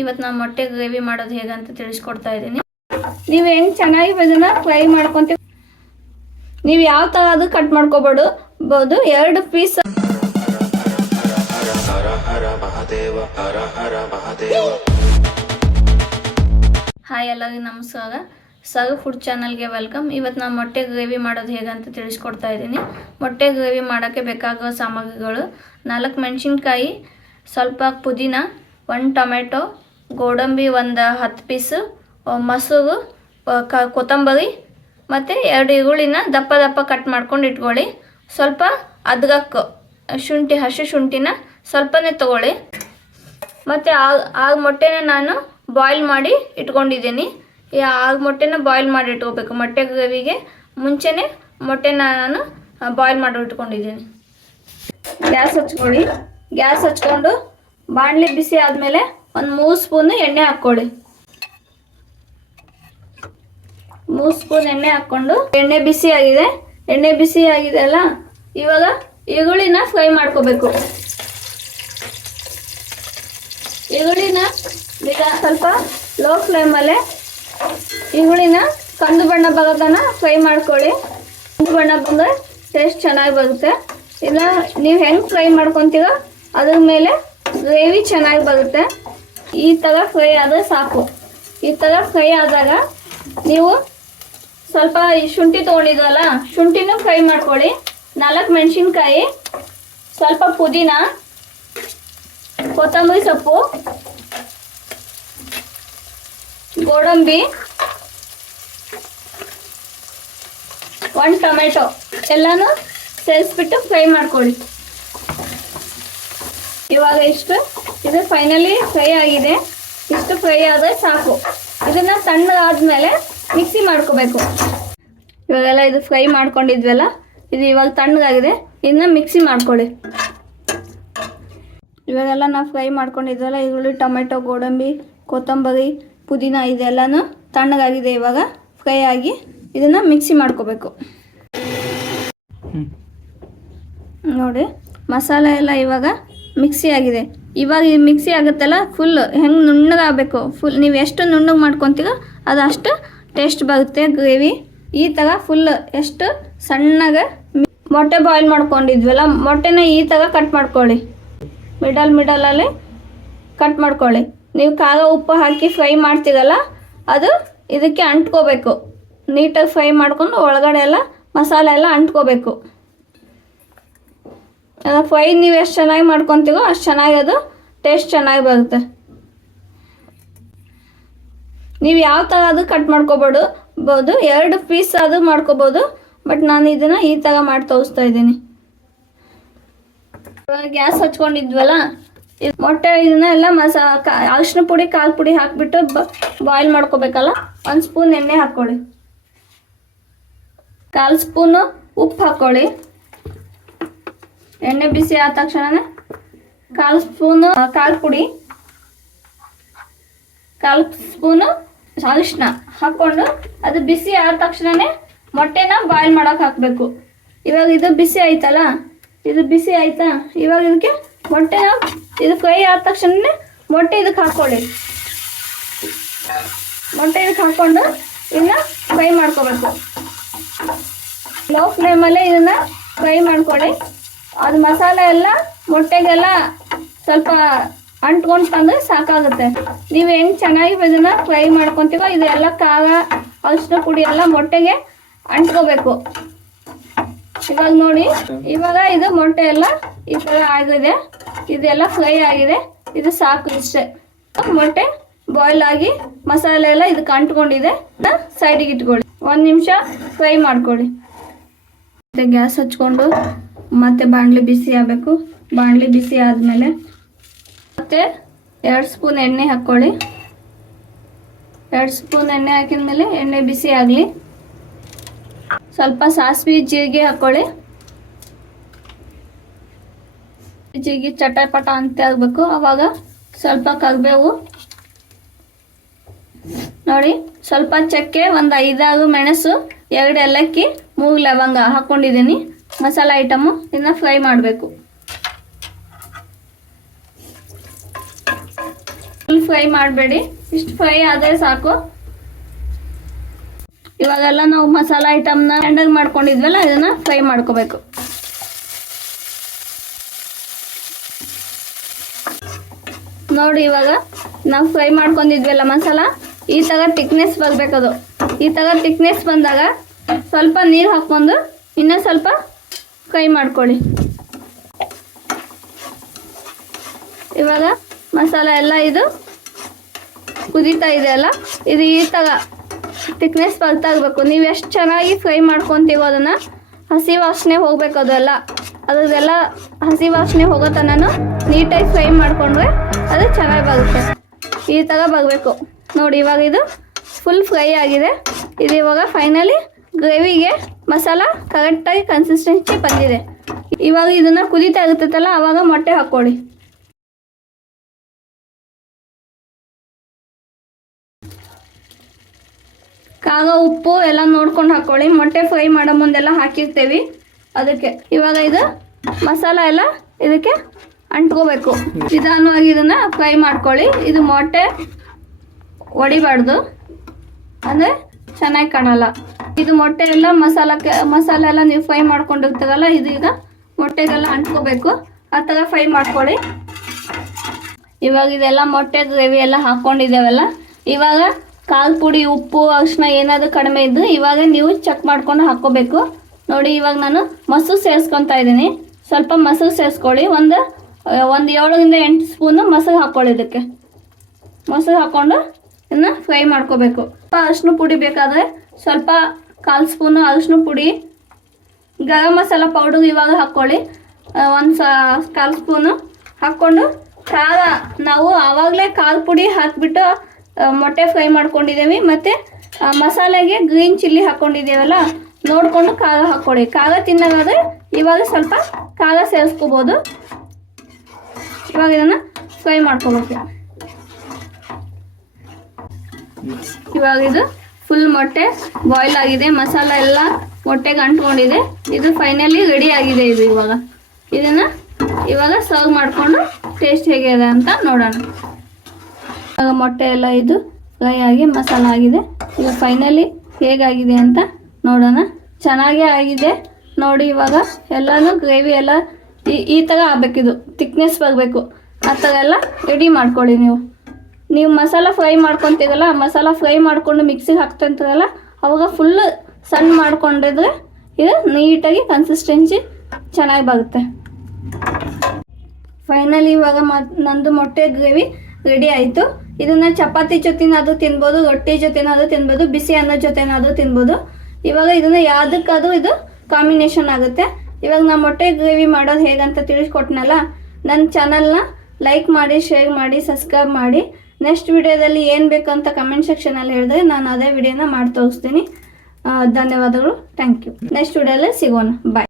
ಇವತ್ತು ನಾನು ಮೊಟ್ಟೆ ಗ್ರೇವಿ ಮಾಡೋದು ಹೇಗೆ ಅಂತ ತಿಳಿಸ್ಕೊಡ್ತಾ ಇದ್ದೀನಿ. ನೀವು ಹೆಂಗೆ ಚೆನ್ನಾಗಿ ಇದನ್ನು ಫ್ರೈ ಮಾಡ್ಕೊತೀವಿ, ನೀವು ಯಾವ ಥರ ಅದು ಕಟ್ ಮಾಡ್ಕೋಬೋದು. 2 ಪೀಸ್. ಹಾಯ್, ಎಲ್ಲರಿಗೂ ನಮಸ್ಕಾರ. ಸಾಗು ಫುಡ್ ಚಾನಲ್ಗೆ ವೆಲ್ಕಮ್. ಇವತ್ತು ನಾನು ಮೊಟ್ಟೆ ಗ್ರೇವಿ ಮಾಡೋದು ಹೇಗೆ ಅಂತ ತಿಳಿಸ್ಕೊಡ್ತಾ ಇದ್ದೀನಿ. ಮೊಟ್ಟೆ ಗ್ರೇವಿ ಮಾಡೋಕ್ಕೆ ಬೇಕಾಗೋ ಸಾಮಗ್ರಿಗಳು: 4 ಮೆಣಸಿನ್ಕಾಯಿ, ಸ್ವಲ್ಪ ಪುದೀನ, 1 ಟೊಮೆಟೊ, ಗೋಡಂಬಿ 10 ಪೀಸು, ಮೊಸರು, ಕೊತ್ತಂಬರಿ ಮತ್ತು 2 ಈರುಳ್ಳಿನ ದಪ್ಪ ದಪ್ಪ ಕಟ್ ಮಾಡ್ಕೊಂಡು ಇಟ್ಕೊಳ್ಳಿ. ಸ್ವಲ್ಪ ಅದ್ರಕ್ ಶುಂಠಿ, ಹಸಿ ಶುಂಠಿನ ಸ್ವಲ್ಪನೇ ತೊಗೊಳ್ಳಿ. ಮತ್ತು ಆ ಮೊಟ್ಟೆನ ನಾನು ಬಾಯ್ಲ್ ಮಾಡಿ ಇಟ್ಕೊಂಡಿದ್ದೀನಿ. ಆ ಮೊಟ್ಟೆನ ಬಾಯ್ಲ್ ಮಾಡಿ ಇಟ್ಕೋಬೇಕು. ಮೊಟ್ಟೆ ಗ್ರೇವಿಗೆ ಮುಂಚೆನೇ ಮೊಟ್ಟೆನ ನಾನು ಬಾಯ್ಲ್ ಮಾಡಿ ಇಟ್ಕೊಂಡಿದ್ದೀನಿ. ಗ್ಯಾಸ್ ಹಚ್ಕೊಳ್ಳಿ. ಗ್ಯಾಸ್ ಹಚ್ಕೊಂಡು ಬಾಣಲಿ ಬಿಸಿ ಆದಮೇಲೆ 3 ಸ್ಪೂನ್ ಎಣ್ಣೆ ಹಾಕ್ಕೊಳ್ಳಿ. 3 ಸ್ಪೂನ್ ಎಣ್ಣೆ ಹಾಕ್ಕೊಂಡು ಎಣ್ಣೆ ಬಿಸಿ ಆಗಿದೆ ಅಲ್ಲ, ಇವಾಗ ಈರುಳ್ಳಿನ ಫ್ರೈ ಮಾಡ್ಕೋಬೇಕು. ಈರುಳ್ಳಿನ ಈಗ ಸ್ವಲ್ಪ ಲೋ ಫ್ಲೇಮಲ್ಲೇ ಈರುಳ್ಳಿನ ಕಂದು ಬಣ್ಣ ಬರೋದನ್ನ ಫ್ರೈ ಮಾಡ್ಕೊಳ್ಳಿ. ಕಂದು ಬಣ್ಣ ಬಂದರೆ ಟೇಸ್ಟ್ ಚೆನ್ನಾಗಿ ಬರುತ್ತೆ. ಇಲ್ಲ ನೀವು ಹೆಂಗೆ ಫ್ರೈ ಮಾಡ್ಕೊತೀರೋ ಅದ್ರ ಮೇಲೆ ಗ್ರೇವಿ ಚೆನ್ನಾಗಿ ಬರುತ್ತೆ. ಈ ಥರ ಫ್ರೈ ಆದರೆ ಸಾಕು. ಈ ಥರ ಫ್ರೈ ಆದಾಗ ನೀವು ಸ್ವಲ್ಪ ಶುಂಠಿ ತೊಗೊಂಡಿದ್ವಲ್ಲ, ಶುಂಠಿನೂ ಫ್ರೈ ಮಾಡ್ಕೊಳ್ಳಿ. 4 ಮೆಣಸಿನ್ಕಾಯಿ, ಸ್ವಲ್ಪ ಪುದೀನ, ಕೊತ್ತಂಬರಿ ಸೊಪ್ಪು, ಗೋಡಂಬಿ, 1 ಟೊಮೆಟೊ ಎಲ್ಲನೂ ಸೇರಿಸ್ಬಿಟ್ಟು ಫ್ರೈ ಮಾಡ್ಕೊಳ್ಳಿ. ಇವಾಗ ಇದು ಫೈನಲಿ ಫ್ರೈ ಆಗಿದೆ. ಇಷ್ಟು ಫ್ರೈ ಆದರೆ ಸಾಕು. ಇದನ್ನು ತಣ್ಣಗಾದ್ಮೇಲೆ ಮಿಕ್ಸಿ ಮಾಡ್ಕೋಬೇಕು. ಇವಾಗೆಲ್ಲ ಇದು ಫ್ರೈ ಮಾಡ್ಕೊಂಡಿದ್ವಲ್ಲ, ಇದು ಇವಾಗ ತಣ್ಣಗಾಗಿದೆ. ಇದನ್ನ ಮಿಕ್ಸಿ ಮಾಡ್ಕೊಳ್ಳಿ. ಇವಾಗೆಲ್ಲ ನಾವು ಫ್ರೈ ಮಾಡ್ಕೊಂಡಿದ್ವಲ್ಲ, ಈರುಳ್ಳಿ, ಟೊಮೆಟೊ, ಗೋಡಂಬಿ, ಕೊತ್ತಂಬರಿ, ಪುದೀನ ಇದೆಲ್ಲನೂ ತಣ್ಣಗಾಗಿದೆ. ಇವಾಗ ಫ್ರೈ ಆಗಿ ಇದನ್ನು ಮಿಕ್ಸಿ ಮಾಡ್ಕೋಬೇಕು. ನೋಡಿ, ಮಸಾಲೆ ಎಲ್ಲ ಇವಾಗ ಮಿಕ್ಸಿ ಆಗಿದೆ. ಇವಾಗ ಈ ಮಿಕ್ಸಿ ಆಗುತ್ತಲ್ಲ, ಫುಲ್ ಹೆಂಗೆ ನುಣ್ಣಗಾಗಬೇಕು. ನೀವು ಎಷ್ಟು ನುಣ್ಣಗೆ ಮಾಡ್ಕೊತೀರೋ ಅದು ಅಷ್ಟು ಟೇಸ್ಟ್ ಬರುತ್ತೆ ಗ್ರೇವಿ. ಈ ಥರ ಫುಲ್ ಎಷ್ಟು ಸಣ್ಣಗೆ ಮೊಟ್ಟೆ ಬಾಯ್ಲ್ ಮಾಡ್ಕೊಂಡಿದ್ವಲ್ಲ, ಮೊಟ್ಟೆನ ಈ ಥರ ಕಟ್ ಮಾಡ್ಕೊಳ್ಳಿ. ಮಿಡಲಲ್ಲಿ ಕಟ್ ಮಾಡ್ಕೊಳ್ಳಿ. ನೀವು ಖಾರ ಉಪ್ಪು ಹಾಕಿ ಫ್ರೈ ಮಾಡ್ತೀರಲ್ಲ, ಅದು ಇದಕ್ಕೆ ಅಂಟ್ಕೋಬೇಕು. ನೀಟಾಗಿ ಫ್ರೈ ಮಾಡ್ಕೊಂಡು ಒಳಗಡೆ ಎಲ್ಲ ಮಸಾಲೆ ಎಲ್ಲ ಅಂಟ್ಕೋಬೇಕು. ಫ್ರೈ ನೀವು ಎಷ್ಟು ಚೆನ್ನಾಗಿ ಮಾಡ್ಕೊತೀರೋ ಅಷ್ಟು ಚೆನ್ನಾಗಿ ಅದು ಟೇಸ್ಟ್ ಚೆನ್ನಾಗಿ ಬರುತ್ತೆ. ನೀವು ಯಾವ ಥರ ಅದು ಕಟ್ ಮಾಡ್ಕೋಬೋದು. 2 ಪೀಸ್ ಅದು ಮಾಡ್ಕೋಬೋದು. ಬಟ್ ನಾನು ಇದನ್ನು ಈ ಥರ ಮಾಡಿ ತೋರಿಸ್ತಾ ಇದ್ದೀನಿ. ಗ್ಯಾಸ್ ಹಚ್ಕೊಂಡಿದ್ವಲ್ಲ, ಮೊಟ್ಟೆ ಇದನ್ನ ಎಲ್ಲ ಅರಿಶಿನ ಪುಡಿ, ಕಾಳು ಪುಡಿ ಹಾಕಿಬಿಟ್ಟು ಬಾಯ್ಲ್ ಮಾಡ್ಕೋಬೇಕಲ್ಲ. 1 ಸ್ಪೂನ್ ಎಣ್ಣೆ ಹಾಕ್ಕೊಳ್ಳಿ. 1/4 ಸ್ಪೂನು ಉಪ್ಪು ಹಾಕ್ಕೊಳ್ಳಿ. ಎಣ್ಣೆ ಬಿಸಿ ಆದ ತಕ್ಷಣನೇ 1/4 ಸ್ಪೂನು ಕಾಳು ಪುಡಿ, 1/4 ಸ್ಪೂನು ಅರಿಶಿನ ಹಾಕ್ಕೊಂಡು ಅದು ಬಿಸಿ ಆದ ತಕ್ಷಣನೇ ಮೊಟ್ಟೆನ ಬಾಯ್ಲ್ ಮಾಡೋಕೆ ಹಾಕಬೇಕು. ಇವಾಗ ಇದು ಬಿಸಿ ಆಯ್ತಲ್ಲ, ಇದು ಬಿಸಿ ಆಯ್ತಾ, ಇವಾಗ ಇದಕ್ಕೆ ಮೊಟ್ಟೆನ ಇದು ಫ್ರೈ ಆದ ತಕ್ಷಣನೇ ಮೊಟ್ಟೆ ಇದಕ್ಕೆ ಹಾಕ್ಕೊಳ್ಳಿ. ಮೊಟ್ಟೆ ಇದಕ್ಕೆ ಹಾಕ್ಕೊಂಡು ಇದನ್ನ ಫ್ರೈ ಮಾಡ್ಕೋಬೇಕು. ಲೋ ಫ್ಲೇಮಲ್ಲೇ ಇದನ್ನು ಫ್ರೈ ಮಾಡ್ಕೊಳ್ಳಿ. ಅದು ಮಸಾಲೆ ಎಲ್ಲ ಮೊಟ್ಟೆಗೆಲ್ಲ ಸ್ವಲ್ಪ ಅಂಟ್ಕೊಂಡು ತಂದರೆ ಸಾಕಾಗುತ್ತೆ. ನೀವು ಹೆಂಗೆ ಚೆನ್ನಾಗಿ ಇದನ್ನು ಫ್ರೈ ಮಾಡ್ಕೊತೀವೋ ಇದೆಲ್ಲ ಖಾರ, ಅರಿಶಿನ ಪುಡಿ ಎಲ್ಲ ಮೊಟ್ಟೆಗೆ ಅಂಟ್ಕೋಬೇಕು. ಇವಾಗ ನೋಡಿ, ಇವಾಗ ಇದು ಮೊಟ್ಟೆ ಎಲ್ಲ ಈ ಥರ ಆಗಿದೆ. ಇದೆಲ್ಲ ಫ್ರೈ ಆಗಿದೆ. ಇದು ಸಾಕು, ಇಷ್ಟೇ. ಮೊಟ್ಟೆ ಬಾಯ್ಲ್ ಆಗಿ ಮಸಾಲೆ ಎಲ್ಲ ಇದಕ್ಕೆ ಅಂಟ್ಕೊಂಡಿದೆ. ಸೈಡಿಗೆ ಇಟ್ಕೊಳ್ಳಿ. 1 ನಿಮಿಷ ಫ್ರೈ ಮಾಡ್ಕೊಳ್ಳಿ. ಮತ್ತು ಗ್ಯಾಸ್ ಹಚ್ಕೊಂಡು ಮತ್ತೆ ಬಾಣಲಿ ಬಿಸಿ ಆಗಬೇಕು. ಬಾಣಲಿ ಬಿಸಿ ಆದಮೇಲೆ ಮತ್ತೆ 2 ಸ್ಪೂನ್ ಎಣ್ಣೆ ಹಾಕ್ಕೊಳ್ಳಿ. 2 ಸ್ಪೂನ್ ಎಣ್ಣೆ ಹಾಕಿದ್ಮೇಲೆ ಎಣ್ಣೆ ಬಿಸಿ ಆಗಲಿ. ಸ್ವಲ್ಪ ಸಾಸಿವೆ, ಜೀರಿಗೆ ಹಾಕ್ಕೊಳ್ಳಿ. ಜೀರಿಗೆ ಚಟಪಟ ಅಂತ ಆಗಬೇಕು. ಆವಾಗ ಸ್ವಲ್ಪ ಕರಿಬೇವು ನೋಡಿ, ಸ್ವಲ್ಪ ಚಕ್ಕೆ, 1 5-6 ಮೆಣಸು, 2 ಏಲಕ್ಕಿ, 3 ಲವಂಗ ಹಾಕ್ಕೊಂಡಿದ್ದೀನಿ. ಮಸಾಲೆ ಐಟಮು ಇದನ್ನ ಫ್ರೈ ಮಾಡಬೇಕು. ಫುಲ್ ಫ್ರೈ ಮಾಡಬೇಡಿ, ಇಷ್ಟು ಫ್ರೈ ಆದರೆ ಸಾಕು. ಇವಾಗೆಲ್ಲ ನಾವು ಮಸಾಲ ಐಟಮ್ನ ಹ್ಯಾಂಡಲ್ ಮಾಡ್ಕೊಂಡಿದ್ವಲ್ಲ ಇದನ್ನ ಫ್ರೈ ಮಾಡ್ಕೋಬೇಕು. ನೋಡಿ ಇವಾಗ ನಾವು ಫ್ರೈ ಮಾಡ್ಕೊಂಡಿದ್ವಲ್ಲ ಮಸಾಲ, ಈ ಥರ ತಿಕ್ನೆಸ್ ಬರಬೇಕದು. ಈ ಥರ ತಿಕ್ನೆಸ್ ಬಂದಾಗ ಸ್ವಲ್ಪ ನೀರು ಹಾಕ್ಕೊಂಡು ಇನ್ನೂ ಸ್ವಲ್ಪ ಫ್ರೈ ಮಾಡ್ಕೊಳ್ಳಿ. ಇವಾಗ ಮಸಾಲ ಎಲ್ಲ ಇದು ಕುದೀತಾ ಇದೆ ಅಲ್ಲ, ಇದು ಈ ಥರ ತಿಕ್ನೆಸ್ ಬರ್ತಾ ಇರಬೇಕು. ನೀವು ಎಷ್ಟು ಚೆನ್ನಾಗಿ ಫ್ರೈ ಮಾಡ್ಕೊತೀವೋ ಅದನ್ನು ಹಸಿ ವಾಸನೆ ಹೋಗ್ಬೇಕು. ಅದೆಲ್ಲ ಅದರದೆಲ್ಲ ಹಸಿ ವಾಸನೆ ಹೋಗೋ ತನಕ ನೀಟಾಗಿ ಫ್ರೈ ಮಾಡಿಕೊಂಡ್ರೆ ಅದು ಚೆನ್ನಾಗಿ ಬರುತ್ತೆ. ಈ ಥರ ಬರಬೇಕು ನೋಡಿ. ಇವಾಗ ಇದು ಫುಲ್ ಫ್ರೈ ಆಗಿದೆ. ಇದು ಇವಾಗ ಫೈನಲಿ ಗ್ರೇವಿಗೆ ಮಸಾಲ ಕರೆಕ್ಟಾಗಿ ಕನ್ಸಿಸ್ಟೆನ್ಸಿ ಬಂದಿದೆ. ಇವಾಗ ಇದನ್ನು ಕುದೀತಾ ಇರ್ತೈತಲ್ಲ ಆವಾಗ ಮೊಟ್ಟೆ ಹಾಕ್ಕೊಳ್ಳಿ. ಖಾರ ಉಪ್ಪು ಎಲ್ಲ ನೋಡ್ಕೊಂಡು ಹಾಕ್ಕೊಳ್ಳಿ. ಮೊಟ್ಟೆ ಫ್ರೈ ಮಾಡೋ ಮುಂದೆಲ್ಲ ಹಾಕಿರ್ತೀವಿ ಅದಕ್ಕೆ. ಇವಾಗ ಇದು ಮಸಾಲ ಎಲ್ಲ ಇದಕ್ಕೆ ಅಂಟ್ಕೋಬೇಕು. ನಿಧಾನವಾಗಿ ಇದನ್ನು ಫ್ರೈ ಮಾಡ್ಕೊಳ್ಳಿ. ಇದು ಮೊಟ್ಟೆ ಒಡಿಬಾರ್ದು, ಅಂದರೆ ಚೆನ್ನಾಗಿ ಕಾಣಲ್ಲ. ಇದು ಮೊಟ್ಟೆ ಎಲ್ಲ ಮಸಾಲೆ ಎಲ್ಲ ನೀವು ಫ್ರೈ ಮಾಡ್ಕೊಂಡಿರ್ತೀರಲ್ಲ, ಇದು ಈಗ ಮೊಟ್ಟೆಗೆಲ್ಲ ಅಂಟ್ಕೋಬೇಕು. ಆ ಥರ ಫ್ರೈ ಮಾಡ್ಕೊಳ್ಳಿ. ಇವಾಗ ಇದೆಲ್ಲ ಮೊಟ್ಟೆ ಗ್ರೇವಿ ಎಲ್ಲ ಹಾಕ್ಕೊಂಡಿದ್ದೇವಲ್ಲ, ಇವಾಗ ಖಾರ ಪುಡಿ ಉಪ್ಪು ಅರಿಶಿನ ಏನಾದರೂ ಕಡಿಮೆ ಇದ್ದು ಇವಾಗ ನೀವು ಚೆಕ್ ಮಾಡ್ಕೊಂಡು ಹಾಕ್ಕೋಬೇಕು. ನೋಡಿ ಇವಾಗ ನಾನು ಮೊಸರು ಸೇರಿಸ್ಕೊತಾ ಇದ್ದೀನಿ. ಸ್ವಲ್ಪ ಮೊಸರು ಸೇರಿಸ್ಕೊಳ್ಳಿ. ಒಂದು 7ರಿಂದ 8 ಸ್ಪೂನು ಮೊಸರು ಹಾಕ್ಕೊಳ್ಳಿ. ಇದಕ್ಕೆ ಮೊಸರು ಹಾಕ್ಕೊಂಡು ಇದನ್ನು ಫ್ರೈ ಮಾಡ್ಕೋಬೇಕು. ಅರಿಶಿನ ಪುಡಿ ಬೇಕಾದರೆ ಸ್ವಲ್ಪ 1/4 ಸ್ಪೂನು ಅರಿಶಿನ ಪುಡಿ. ಗರಂ ಮಸಾಲ ಪೌಡರ್ ಇವಾಗ ಹಾಕ್ಕೊಳ್ಳಿ, 1/4 ಸ್ಪೂನು ಹಾಕ್ಕೊಂಡು. ಖಾರ ನಾವು ಆವಾಗಲೇ ಖಾರ ಪುಡಿ ಹಾಕಿಬಿಟ್ಟು ಮೊಟ್ಟೆ ಫ್ರೈ ಮಾಡ್ಕೊಂಡಿದ್ದೀವಿ. ಮತ್ತು ಮಸಾಲೆಗೆ ಗ್ರೀನ್ ಚಿಲ್ಲಿ ಹಾಕ್ಕೊಂಡಿದ್ದೀವಲ್ಲ, ನೋಡಿಕೊಂಡು ಖಾರ ಹಾಕ್ಕೊಳ್ಳಿ. ಖಾರ ತಿನ್ನೋದಾದರೆ ಇವಾಗ ಸ್ವಲ್ಪ ಖಾರ ಸೇರಿಸ್ಕೋಬೋದು. ಇವಾಗ ಇದನ್ನು ಫ್ರೈ ಮಾಡ್ಕೋಬೇಕು. ಇವಾಗ ಇದು ಫುಲ್ ಮೊಟ್ಟೆ ಬಾಯ್ಲ್ ಆಗಿದೆ, ಮಸಾಲ ಎಲ್ಲ ಮೊಟ್ಟೆಗೆ ಅಂಟ್ಕೊಂಡಿದೆ. ಇದು ಫೈನಲಿ ರೆಡಿ ಆಗಿದೆ. ಇದು ಇದನ್ನು ಇವಾಗ ಸರ್ವ್ ಮಾಡಿಕೊಂಡು ಟೇಸ್ಟ್ ಹೇಗಿದೆ ಅಂತ ನೋಡೋಣ. ಇವಾಗ ಮೊಟ್ಟೆ ಎಲ್ಲ ಇದು ಫ್ರೈ ಆಗಿ ಮಸಾಲ ಆಗಿದೆ. ಈಗ ಫೈನಲಿ ಹೇಗಾಗಿದೆ ಅಂತ ನೋಡೋಣ. ಚೆನ್ನಾಗೇ ಆಗಿದೆ ನೋಡಿ. ಇವಾಗ ಎಲ್ಲನೂ ಗ್ರೇವಿ ಎಲ್ಲ ಈ ಥರ ಆಗಬೇಕಿದು, ತಿಕ್ನೆಸ್ ಬರಬೇಕು. ಆ ಥರ ಎಲ್ಲ ರೆಡಿ ಮಾಡ್ಕೊಳ್ಳಿ. ನೀವು ಮಸಾಲ ಫ್ರೈ ಮಾಡ್ಕೊತೀರಲ್ಲ, ಮಸಾಲ ಫ್ರೈ ಮಾಡಿಕೊಂಡು ಮಿಕ್ಸಿಗೆ ಹಾಕ್ತಂತೀರಲ್ಲ, ಅವಾಗ ಫುಲ್ಲು ಸಣ್ಣ ಮಾಡ್ಕೊಂಡಿದ್ರೆ ಇದು ನೀಟಾಗಿ ಕನ್ಸಿಸ್ಟೆನ್ಸಿ ಚೆನ್ನಾಗಿ ಬರುತ್ತೆ. ಫೈನಲಿ ಇವಾಗ ನಂದು ಮೊಟ್ಟೆ ಗ್ರೇವಿ ರೆಡಿ ಆಯಿತು. ಇದನ್ನು ಚಪಾತಿ ಜೊತೆನಾದರೂ ತಿನ್ಬೋದು, ರೊಟ್ಟಿ ಜೊತೆನಾದರೂ ತಿನ್ಬೋದು, ಬಿಸಿ ಅನ್ನದ ಜೊತೆನಾದರೂ ತಿನ್ಬೋದು. ಇವಾಗ ಇದನ್ನು ಯಾವುದಕ್ಕಾದ್ರೂ ಇದು ಕಾಂಬಿನೇಷನ್ ಆಗುತ್ತೆ. ಇವಾಗ ನಾನು ಮೊಟ್ಟೆ ಗ್ರೇವಿ ಮಾಡೋದು ಹೇಗಂತ ತಿಳಿಸ್ಕೊಟ್ನಲ್ಲ. ನನ್ನ ಚಾನಲ್ನ ಲೈಕ್ ಮಾಡಿ, ಶೇರ್ ಮಾಡಿ, ಸಬ್ಸ್ಕ್ರೈಬ್ ಮಾಡಿ. ನೆಕ್ಸ್ಟ್ ವಿಡಿಯೋದಲ್ಲಿ ಏನು ಬೇಕು ಅಂತ ಕಮೆಂಟ್ ಸೆಕ್ಷನಲ್ಲಿ ಹೇಳಿದ್ರೆ ನಾನು ಅದೇ ವಿಡಿಯೋನ ಮಾಡಿ ತೋರಿಸ್ತೀನಿ. ಧನ್ಯವಾದಗಳು. Thank you. ನೆಕ್ಸ್ಟ್ ವಿಡಿಯೋದಲ್ಲಿ ಸಿಗೋಣ. ಬಾಯ್.